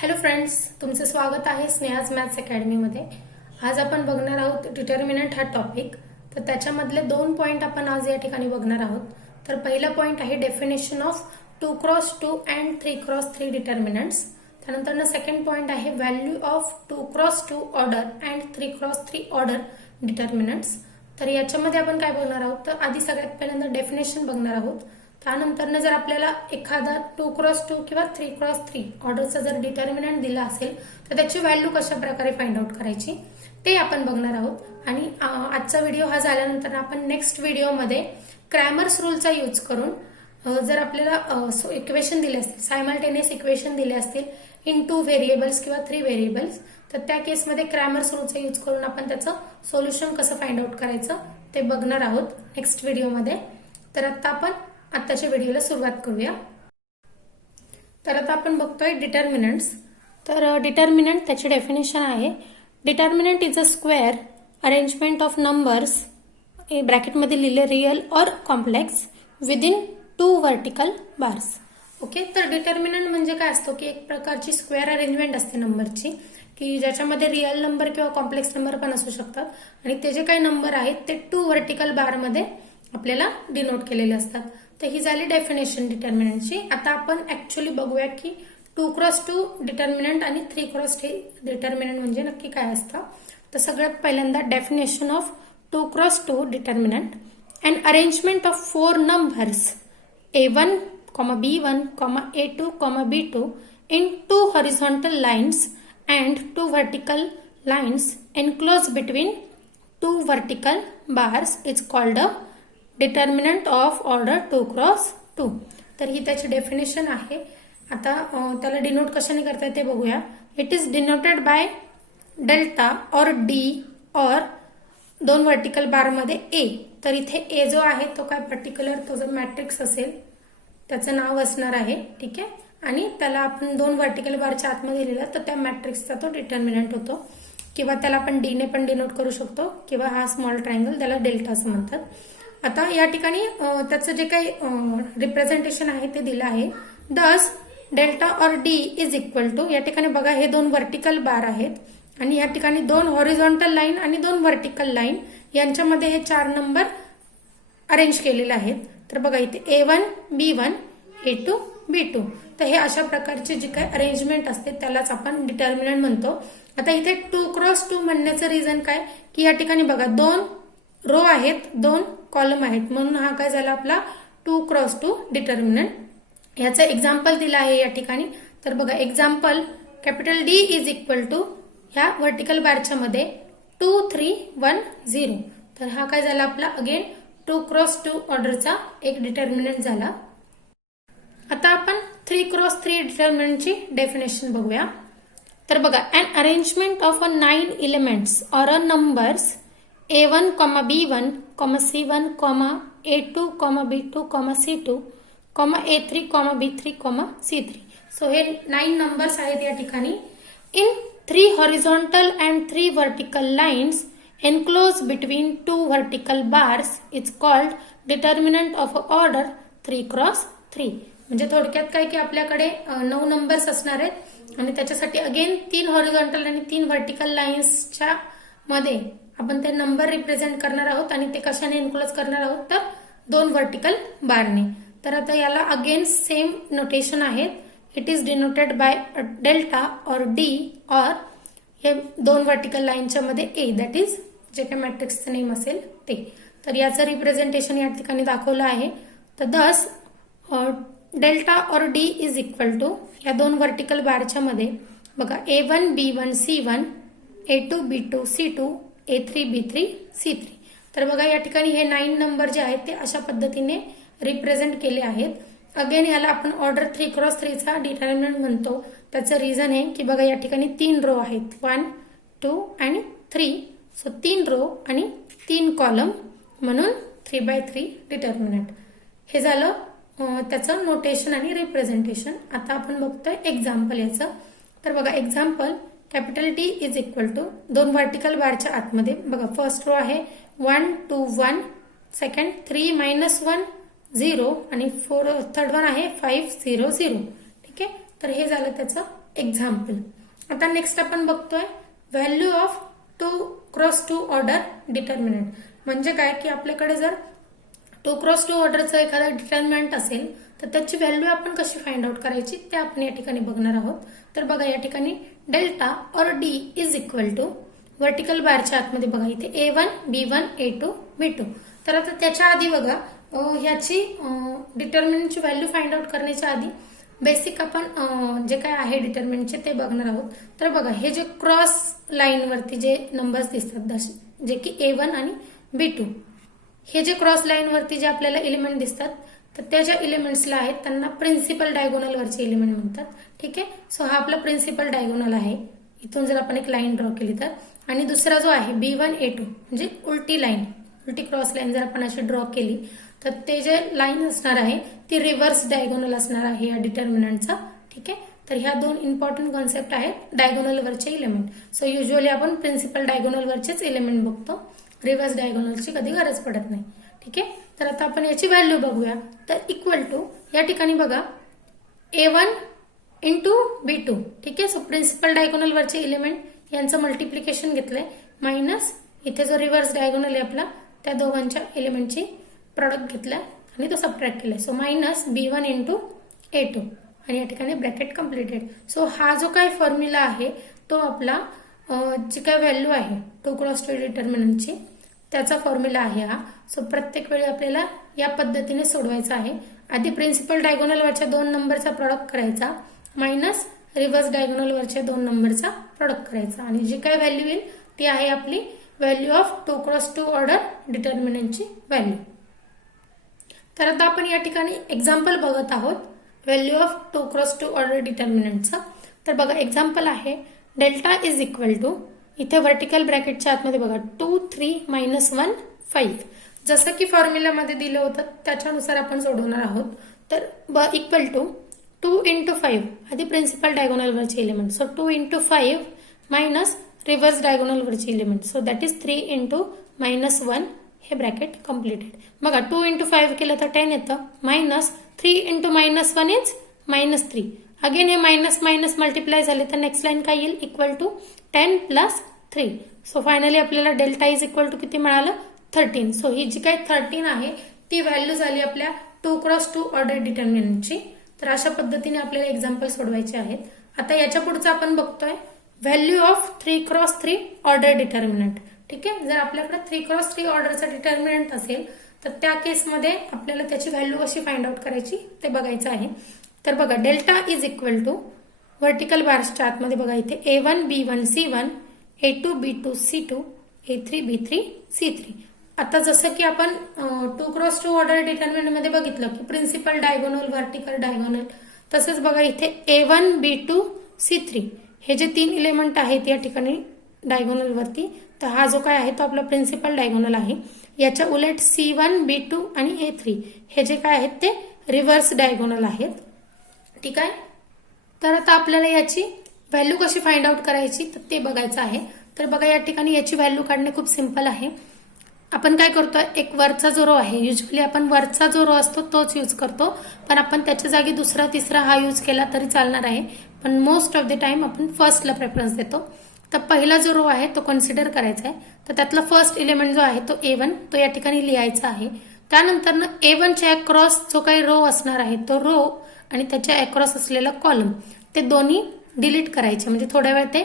Hello friends, तुमचे स्वागत आहे स्नेहाज मॅथ्स अकॅडमीमध्ये. आज आपण बघणार आहोत डिटर्मिनंट हा टॉपिक. तर त्याच्यामधले 2 पॉइंट आपण आज या ठिकाणी बघणार आहोत. तर पहिला पॉइंट आहे definition of 2x2 and 3x3 determinants. त्यानंतर सेकंड पॉइंट आहे value of 2x2 order and 3x3 order determinants. तर याच्यामध्ये आपण काय बघणार आहोत, तर आधी सगळ्यात पहिल्यांदा डेफिनेशन बघणार आहोत. त्यानंतर जर आपल्याला एखादा 2x2 किंवा 3x3 ऑर्डरचा जर डिटर्मिनंट दिला असेल तर त्याची व्हॅल्यू कशा प्रकारे फाइंड आउट करायची ते आपण बघणार आहोत. आणि आजचा व्हिडिओ हा झाल्यानंतर आपण नेक्स्ट व्हिडिओमध्ये क्रॅमर्स रूलचा यूज करून जर आपल्याला इक्वेशन दिले असतील, सायमल्टेनियस इक्वेशन दिले असतील इन 2 व्हेरिएबल्स किंवा 3 व्हेरिएबल्स, तर त्या केसमध्ये क्रॅमर्स रूलचा यूज करून आपण त्याचं सोल्युशन कसं फाइंड आउट करायचं ते बघणार आहोत नेक्स्ट व्हिडिओमध्ये. तर आता आपण आत्ताच्या व्हिडिओला सुरुवात करूया. तर आता आपण बघतोय डिटर्मिनंट्स. तर डिटर्मिनंट त्याची डेफिनेशन आहे, determinant is a square arrangement of numbers ब्रॅकेटमध्ये लिहिले real or complex within 2 vertical bars. Okay, तर डिटर्मिनंट म्हणजे काय असतो की एक प्रकारची स्क्वेअर अरेंजमेंट असते नंबरची, की ज्याच्यामध्ये रियल नंबर किंवा कॉम्प्लेक्स नंबर पण असू शकतात आणि ते जे काही नंबर आहेत ते 2 व्हर्टिकल बारमध्ये आपल्याला डिनोट केलेले असतात. तर ही झाली डेफिनेशन डिटर्मिनंटची. आता आपण ऍक्च्युअली बघूया की 2x2 डिटर्मिनंट आणि 3x3 डिटर्मिनंट म्हणजे नक्की काय असतं. तर सगळ्यात पहिल्यांदा definition of 2x2 determinant, an arrangement of 4 numbers a1, b1, a2, b2 in 2 horizontal lines and 2 vertical lines enclosed between 2 vertical bars is called a determinant of order 2x2. तर ही त्याची definition आहे. आता त्याला डिनोट कशाने करता ते बघूया. It is denoted by delta or D और 2 व्हर्टिकल बार मध्ये ए. तर इथे ए जो आहे तो काय पर्टिक्युलर तो जो मॅट्रिक्स असेल त्याचं नाव असणार आहे. ठीक आहे, आणि त्याला आपण 2 व्हर्टिकल बारच्या आतमध्ये लिहिलं तर त्या मॅट्रिक्सचा तो डिटर्मिनंट होतो, किंवा त्याला आपण डी ने पण डिनोट करू शकतो, किंवा हा स्मॉल ट्रायंगल त्याला डेल्टा असं म्हणतात. आता या ठिकाणी त्याचं जे काही रिप्रेझेंटेशन आहे ते दिलं आहे. दस delta or D is equal to, या ठिकाणी बघा हे 2 व्हर्टिकल बार आहेत आणि या ठिकाणी 2 हॉरिझॉन्टल लाईन आणि 2 व्हर्टिकल लाईन यांच्यामध्ये हे 4 नंबर अरेंज केलेले आहेत. तर बघा इथे a1, b1, a2, b2. तर हे अशा प्रकारचे जे काही अरेंजमेंट असते त्यालाच आपण डिटर्मिनंट म्हणतो. आता इथे 2x2 म्हणण्याचं रिझन काय की या ठिकाणी बघा 2 रो आहेत, 2 कॉलम आहेत, म्हणून हा काय झाला आपला 2x2 डिटर्मिनंट. याचं एक्झाम्पल दिलं आहे या ठिकाणी. तर बघा example capital D is equal to ह्या व्हर्टिकल बारच्या मध्ये 2, 3, 1, 0. तर हा काय झाला आपला अगेन 2x2 ऑर्डरचा एक डिटर्मिनंट झाला. आता आपण 3x3 डिटर्मिनंटची डेफिनेशन बघूया. तर बघा an arrangement of a 9 elements or a numbers a1, b1, c1, a2, b2, c2, a3, b3, c3. So हे 9 नंबर्स आहेत या ठिकाणी. In 3 horizontal and 3 vertical lines enclose between 2 vertical bars is called determinant of order 3x3. म्हणजे थोडक्यात काय की आपल्याकडे 9 numbers असणार आहेत आणि त्याच्यासाठी अगेन 3 हॉरिझॉन्टल आणि 3 व्हर्टिकल लाईन्सच्या मध्ये आपण ते नंबर रिप्रेझेंट करणार आहोत आणि ते कशाने इन्क्लोज करणार आहोत तर 2 व्हर्टिकल बारने. तर आता याला अगेन सेम नोटेशन आहेत. It is denoted by delta or D और हे 2 व्हर्टिकल लाईनच्या मध्ये ए, दॅट इज जे काही मॅट्रिक्सचं नेम असेल ते. तर याचं रिप्रेझेंटेशन या ठिकाणी दाखवलं आहे. तर दस delta or D is equal to या 2 व्हर्टिकल बारच्या मध्ये बघा a1, b1, c1, a2, b2, c2, a3, b3, c3. तर बघा या ठिकाणी हे 9 नंबर जे आहेत ते अशा पद्धतीने रिप्रेझेंट केले आहेत. अगेन याला आपण ऑर्डर 3x3 चा डिटर्मिनंट म्हणतो. त्याचं रिझन आहे की बघा या ठिकाणी 3 रो आहेत, 1, 2 आणि 3. सो 3 रो आणि 3 कॉलम म्हणून 3/3 डिटर्मिनंट. हे झालं त्याचं नोटेशन आणि रिप्रेझेंटेशन. आता आपण बघतोय एक्झाम्पल याचं. तर बघा example capital D is equal to 2 vertical बारच्या आतमध्ये बघा फर्स्ट रो आहे 1, 2, 1, सेकंड 3, -1, 0 आणि थर्ड वन आहे 5, 0, 0. ठीक आहे, तर हे झालं त्याचं एक्झाम्पल. आता नेक्स्ट आपण बघतोय value of 2x2 order determinant. म्हणजे काय की आपल्याकडे जर 2x2 ऑर्डरचं एखादं डिटर्मिनंट असेल तर त्याची व्हॅल्यू आपण कशी फाइंड आउट करायची ते आपण या ठिकाणी बघणार आहोत. तर बघा या ठिकाणी delta or D is equal to vertical बारच्या आतमध्ये बघा इथे A1 B1 A2 B2. तर आता त्याच्या आधी बघा ह्याची डिटर्मिनंटची व्हॅल्यू फाइंड आउट करण्याच्या आधी बेसिक आपण जे काय आहे डिटर्मिनंटचे ते बघणार आहोत. तर बघा हे जे क्रॉस लाईनवरती जे नंबर्स दिसतात जे की A1 आणि B2, हे जे क्रॉस लाईनवरती जे आपल्याला एलिमेंट दिसतात तर त्या ज्या एलिमेंट्सला आहेत त्यांना प्रिन्सिपल डायगोनल वरचे एलिमेंट म्हणतात. ठीक आहे. सो हा आपला प्रिन्सिपल डायगोनल आहे. इथून जर आपण एक लाईन ड्रॉ केली तर, आणि दुसरा जो आहे B1 A2 म्हणजे उलटी लाईन, उलटी क्रॉस लाईन जर आपण अशी ड्रॉ केली तर ते जे लाईन असणार आहे ती रिव्हर्स डायगोनल असणार आहे या डिटर्मिनंटचा. ठीक आहे. तर ह्या दोन इम्पॉर्टंट कॉन्सेप्ट आहेत डायगोनल वरचे एलिमेंट. सो युजली आपण प्रिन्सिपल डायगोनल वरचेच एलिमेंट बघतो, रिव्हर्स डायगोनलची कधी गरज पडत नाही. ठीक आहे. तर आता आपण याची व्हॅल्यू बघूया. तर इक्वल टू या ठिकाणी बघा A1 इंटू B2. ठीक आहे. सो प्रिन्सिपल डायगोनल वरचे एलिमेंट यांचं मल्टिप्लिकेशन घेतलंय मायनस इथे जो रिव्हर्स डायगोनल आहे आपला त्या दोघांच्या एलिमेंटची प्रोडक्ट घेतलाय आणि तो सबट्रॅक्ट केलाय. So minus B1 into A2 आणि या ठिकाणी ब्रॅकेट कम्प्लिटेड. सो हा जो काय फॉर्म्युला आहे तो आपला जी काय व्हॅल्यू आहे 2x2 डिटर्मिनंटची त्याचा फॉर्म्युला आहे हा. सो प्रत्येक वेळी आपल्याला या पद्धतीने सोडवायचा आहे. आधी प्रिन्सिपल डायगोनल वरच्या दोन नंबरचा प्रोडक्ट करायचा मायनस रिव्हर्स डायगोनल वरच्या दोन नंबरचा प्रोडक्ट करायचा आणि जी काय व्हॅल्यू येईल ती आहे आपली व्हॅल्यू ऑफ 2x2 ऑर्डर डिटर्मिनंटची व्हॅल्यू. तर आता आपण या ठिकाणी एक्झाम्पल बघत आहोत व्हॅल्यू ऑफ 2x2 ऑर्डर डिटर्मिनंटचा. तर बघा एक्झाम्पल आहे डेल्टा इज इक्वल टू इथे व्हर्टिकल ब्रॅकेटच्या आतमध्ये बघा 2 3 -1 5. जसं की फॉर्म्युलामध्ये दिलं होतं त्याच्यानुसार आपण सोडवणार आहोत. तर इक्वल टू 2 इंटू 5 आधी प्रिन्सिपल डायगोनल वरचे element. So 2 into 5 minus reverse diagonal वरचे element. So that is 3 into -1 हे ब्रॅकेट कम्प्लिटेड. बघा 2 इंटू 5 केलं तर 10 येतं मायनस 3 इंटू -1 इज -3. अगेन हे मायनस मायनस मल्टिप्लाय झाले तर नेक्स्ट लाईन काय येईल इक्वल टू 10 + 3. सो फायनली आपल्याला डेल्टा इज इक्वल टू किती मिळालं 13. सो ही जी काही 13 आहे ती व्हॅल्यू झाली आपल्या 2x2 ऑर्डर डिटर्मिनंटची. तर अशा पद्धतीने आपल्याला एक्झाम्पल सोडवायचे आहेत. आता याच्या पुढचं आपण बघतोय value of 3x3 order determinant. ठीक आहे. जर आपल्याकडे 3x3 ऑर्डरचा डिटर्मिनंट असेल तर त्या केसमध्ये आपल्याला त्याची व्हॅल्यू कशी फाइंड आउट करायची ते बघायचं आहे. तर बघा delta is equal to vertical बार्सच्या आतमध्ये बघा इथे A1 B1 C1 A2 B2 C2 A3 B3 C3. आता जसं की आपण 2x2 ऑर्डर डिटर्मिनंट मध्ये बघितलं की प्रिन्सिपल डायगोनल व्हर्टिकल डायगोनल, तसंच बघा इथे A1 B2 C3 हे जे तीन एलिमेंट आहेत या ठिकाणी डायगोनल वरती, तर हा जो काय आहे तो आपला प्रिन्सिपल डायगोनल आहे. याच्या उलट C1 B2 आणि A3 हे जे काय आहेत ते रिव्हर्स डायगोनल आहेत. ठीक आहे. तर आता आपल्याला याची व्हॅल्यू कशी फाइंड आउट करायची तर ते बघायचं आहे. तर बघा या ठिकाणी याची व्हॅल्यू काढणे खूप सिंपल आहे. आपण काय करतोय एक वरचा जो रो आहे, युजली आपण वरचा जो रो असतो तोच यूज करतो, पण आपण त्याच्या जागी दुसरा तिसरा हा यूज केला तरी चालणार आहे, पण मोस्ट ऑफ द टाइम आपण फर्स्टला प्रेफरन्स देतो. तर पहिला जो रो आहे तो कन्सिडर करायचा आहे. तर त्यातला फर्स्ट एलिमेंट जो आहे तो A1 तो या ठिकाणी लिहायचा आहे. त्यानंतर A1 च्या अक्रॉस जो काही रो असणार आहे तो रो आणि त्याच्या अक्रॉस असलेला कॉलम ते दोन्ही डिलीट करायचे, म्हणजे थोड्या वेळ ते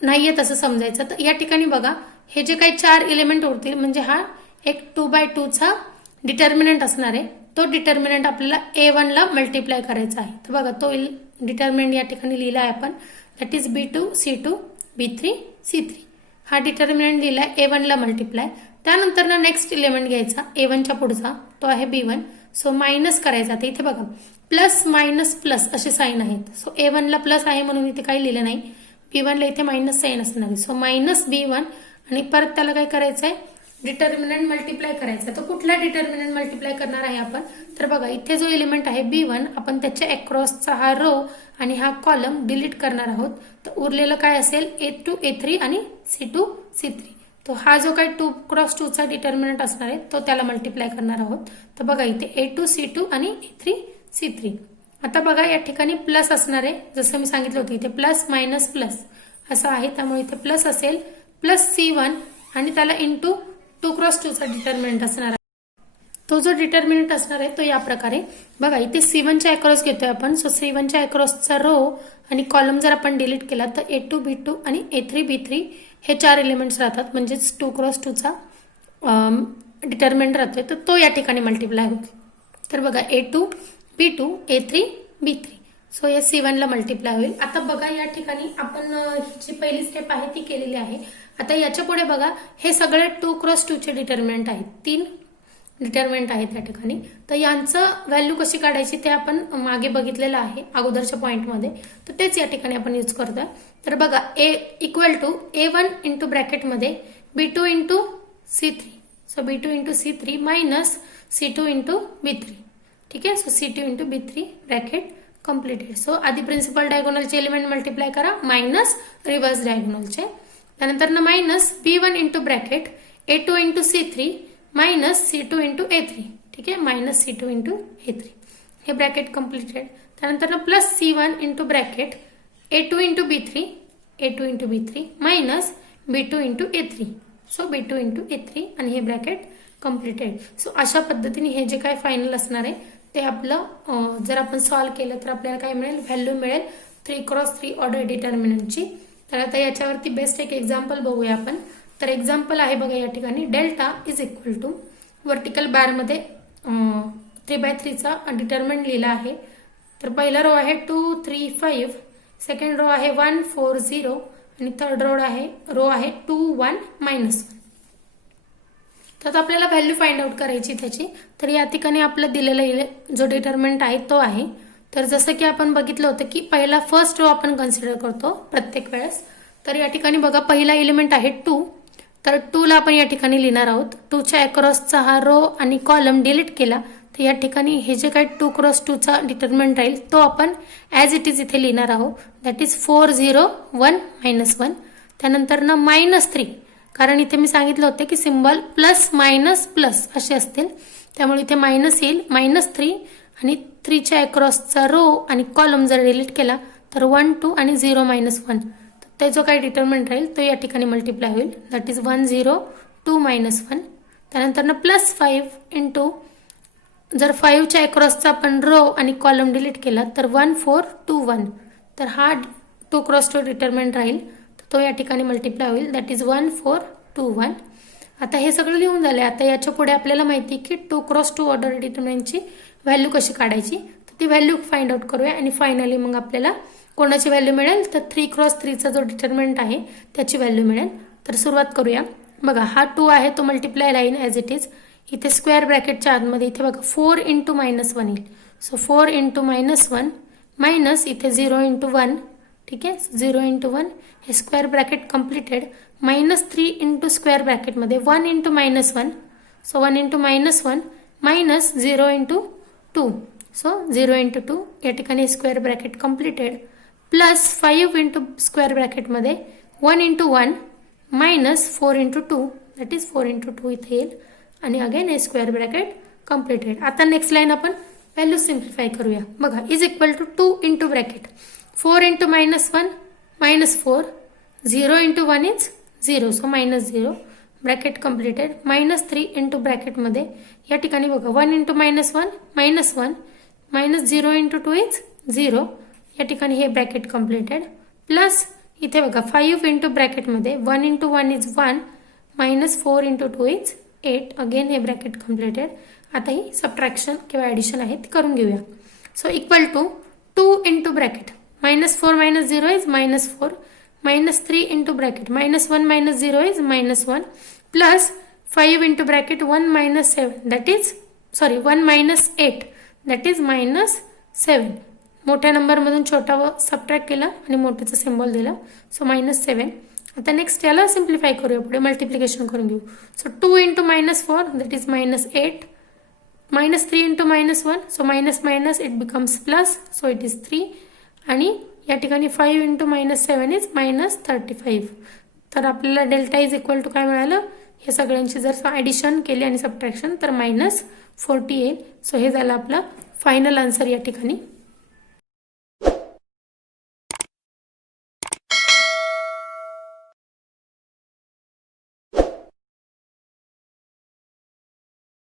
नाहीये तसं समजायचं. तर या ठिकाणी बघा हे जे काही 4 एलिमेंट उरतील म्हणजे हा एक 2/2 चा डिटर्मिनंट असणार आहे. तो डिटर्मिनंट आपल्याला A1 ला मल्टिप्लाय करायचा आहे. तर बघा तो डिटर्मिनंट या ठिकाणी लिहिला आहे आपण, that is B2 C2 B3 C3. हा डिटर्मिनंट लिहिलाय A1 ला मल्टिप्लाय. त्यानंतर ना नेक्स्ट एलिमेंट घ्यायचा A1 च्या पुढचा तो आहे B1. सो मायनस करायचा. तर इथे बघा प्लस मायनस प्लस असे साईन आहेत. सो A1 ला प्लस आहे म्हणून इथे काही लिहिलं नाही, B1 ला इथे मायनस साईन असणार आहे. सो मायनस B1 आणि परत त्याला काय करायचंय डिटर्मिनंट मल्टिप्लाय करायचं. तर कुठला डिटर्मिनंट मल्टिप्लाय करणार आहे आपण, तर बघा इथे जो एलिमेंट आहे B1 आपण त्याच्या अक्रॉसचा हा रो आणि हा कॉलम डिलीट करणार आहोत. तर उरलेलं काय असेल A2 A3 आणि C2 C3. तो हा जो काही 2x2 चा डिटर्मिनंट असणार आहे तो त्याला मल्टिप्लाय करणार आहोत. तर बघा इथे A2 C2 आणि A3 C3 आता बघा या ठिकाणी प्लस असणार आहे, जसं मी सांगितलं होतं इथे प्लस मायनस प्लस असं आहे, त्यामुळे इथे प्लस असेल प्लस C1 आणि त्याला इंटू 2x2 चा डिटर्मिनंट असणार आहे. तो जो डिटर्मिनंट असणार आहे तो या प्रकारे बघा, इथे C1 च्या अक्रॉस घेतोय आपण. सो C1 च्या अक्रॉसचा रो आणि कॉलम जर आपण डिलीट केला तर A2 B2 आणि A3 B3 हे 4 एलिमेंट्स राहतात, म्हणजेच 2x2 चा डिटर्मिनंट राहतोय, तर तो या ठिकाणी मल्टिप्लाय होईल. तर बघा A2 B2 A3 B3, so या C1 ला मल्टिप्लाय होईल. आता बघा या ठिकाणी आपण जी पहिली स्टेप आहे ती केलेली आहे. आता याच्या पुढे बघा हे सगळे 2x2 चे डिटर्मिनंट आहेत, 3 डिटर्मिनंट आहेत या ठिकाणी. तर यांचं व्हॅल्यू कशी काढायची ते आपण मागे बघितलेलं आहे अगोदरच्या पॉइंटमध्ये, तर तेच या ठिकाणी आपण यूज करतोय. तर बघा A equal to A1 into ब्रॅकेटमध्ये B2 into C3, so B2 into C3 minus C2 into B3. ठीक आहे, so C2 into B3 bracket completed. So आधी प्रिन्सिपल डायगोनलचे एलिमेंट मल्टिप्लाय करा मायनस रिव्हर्स डायगोनलचे, त्यानंतर ना minus B1 into bracket A2 into C3 minus C2 into A3. ठीक आहे, मायनस C2 इंटू A3 हे ब्रॅकेट कम्प्लिटेड. त्यानंतर ना plus C1 into bracket A2 into B3 minus B2 into A3, so B2 into A3 आणि हे bracket completed. So अशा पद्धतीने हे जे काय फायनल असणार आहे ते आपलं जर आपण सॉल्व्ह केलं तर आपल्याला काय मिळेल, व्हॅल्यू मिळेल 3x3 ऑर्डर डिटर्मिनंटची. तर आता याच्यावरती बेस्ट एक एक्झाम्पल बघूया आपण. तर एक्झाम्पल आहे बघा या ठिकाणी, delta is equal to vertical बारमध्ये 3/3 चा डिटर्मिनंट लिहिला आहे. तर पहिला रो आहे 2 3 5, सेकंड रो आहे 1 4 0 आणि थर्ड रो आहे 2 1 -1. तर आपल्याला व्हॅल्यू फाइंड आउट करायची त्याची. तर या ठिकाणी आपलं दिलेला जो डिटर्मिनंट आहे तो आहे. तर जसं की आपण बघितलं होतं की पहिला फर्स्ट रो आपण कन्सिडर करतो प्रत्येक वेळेस. तर या ठिकाणी बघा पहिला एलिमेंट आहे 2, तर 2 ला आपण या ठिकाणी लिहिणार आहोत. 2 च्या अक्रॉसचा हा रो आणि कॉलम डिलीट केला तर या ठिकाणी हे जे काही 2x2 चा डिटर्मिनंट राहील तो आपण ॲज इट इज इथे लिहिणार आहोत, दॅट इज 4 0 1 -1. त्यानंतर ना -3, कारण इथे मी सांगितलं होतं की सिम्बॉल प्लस मायनस प्लस असे असतील, त्यामुळे इथे मायनस येईल -3 आणि 3 च्या अक्रॉसचा रो आणि कॉलम जर डिलीट केला तर 1 2 आणि 0 -1. ते जो काही डिटर्मिनंट राहील तो या ठिकाणी मल्टिप्लाय होईल, दॅट इज 1 0 2 -1. त्यानंतर ना +5 इंटू जर 5 च्या अक्रॉसचा आपण रो आणि कॉलम डिलीट केला तर 1 4 2 1. तर हा 2x2 डिटर्मिनंट राहील, तो या ठिकाणी मल्टिप्लाय होईल, दॅट इज 1 4 2 1. आता हे सगळं लिहून झालंय. आता याच्या पुढे आपल्याला माहिती की 2x2 ऑर्डर डिटर्मिनंटची व्हॅल्यू कशी काढायची, तर ती व्हॅल्यू फाइंड आउट करूया आणि फायनली मग आपल्याला कोणाची व्हॅल्यू मिळेल, तर 3x3 चा जो डिटर्मिनंट आहे त्याची व्हॅल्यू मिळेल. तर सुरुवात करूया. बघा हा 2 आहे तो मल्टिप्लाय राहील ॲज इट इज. इथे स्क्वेअर ब्रॅकेटच्या आतमध्ये इथे बघा 4 इंटू -1 येईल, सो 4 इंटू -1 मायनस इथे 0 इंटू 1. ठीक आहे, 0 इंटू 1 हे square bracket completed, -3 into square ब्रॅकेटमध्ये 1 into -1, so 1 into -1 minus 0 into 2, so 0 into 2 या ठिकाणी square bracket completed, plus 5 into square ब्रॅकेटमध्ये 1 into 1 minus 4 into 2, that is 4 into 2 इथे येईल आणि अगेन हे स्क्वेअर ब्रॅकेट कम्प्लिटेड. आता नेक्स्ट लाईन आपण व्हॅल्यू सिम्प्लिफाय करूया. बघा is equal to 2 into bracket 4 into -1 -4, 0 into 1 is 0, so -0 bracket completed, -3 into ब्रॅकेटमध्ये या ठिकाणी बघा 1 इंटू -1 -1 मायनस 0 इंटू 2 इज 0, या ठिकाणी हे ब्रॅकेट कम्प्लिटेड, प्लस इथे बघा 5 इंटू ब्रॅकेटमध्ये 1 into 1 is 1 minus 4 into 2 is 8, again हे ब्रॅकेट कम्प्लिटेड. आता ही सबट्रॅक्शन किंवा ॲडिशन आहे ती करून घेऊया. So equal to 2 into bracket -4 -0 is -4, -3 into bracket -1 -0 is -1, plus 5 into bracket 1 -7 that is 1 -8 that is -7. मोठ्या नंबरमधून छोटा व सबट्रॅक्ट केला आणि मोठ्याचा सिम्बॉल दिला, सो -7. आता नेक्स्ट याला सिम्प्लिफाय करूया, पुढे मल्टिप्लिकेशन करून घेऊ. So 2 into -4 that is -8, -3 into -1, so minus it becomes plus, so it is 3 आणि या ठिकाणी 5 इंटू -7 इज -35. तर आपल्याला डेल्टा इज इक्वल टू काय मिळालं, हे सगळ्यांची जर ॲडिशन केली आणि सबट्रॅक्शन तर -40 येईल. सो हे झालं आपलं फायनल आन्सर या ठिकाणी.